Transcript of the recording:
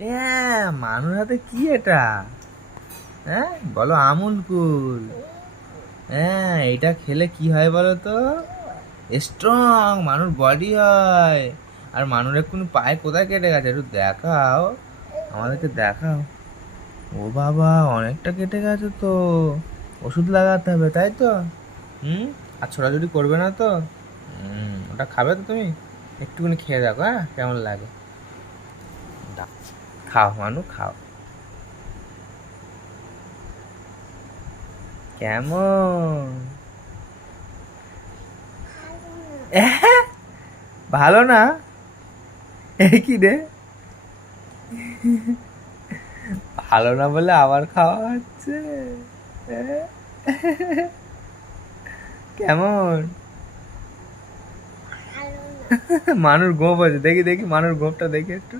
হ্যাঁ, মানুর হাতে কি এটা? হ্যাঁ বলো, আমুল কুল। হ্যাঁ, এটা খেলে কি হয় বলো তো? স্ট্রং মানুর বডি হয়। আর মানুর এক্ষুনি পায়ে কোথায় কেটে গেছে, একটু দেখাও, আমাদেরকে দেখাও। ও বাবা, অনেকটা কেটে গেছে তো, ওষুধ লাগাতে হবে তাই তো? হুম। আর ছোটাছুটি করবে না তো? ওটা খাবে তো তুমি? একটুখানি খেয়ে দেখো, হ্যাঁ কেমন লাগে। দাও, খাও মানু খাও। কেমন? এহ, ভালো না? এ কি রে? ভালো না বলে আবার খাওয়া হচ্ছে? এহ, কেমন? মানুর গোপ আছে, দেখি দেখি মানুর গোপটা দেখি একটু।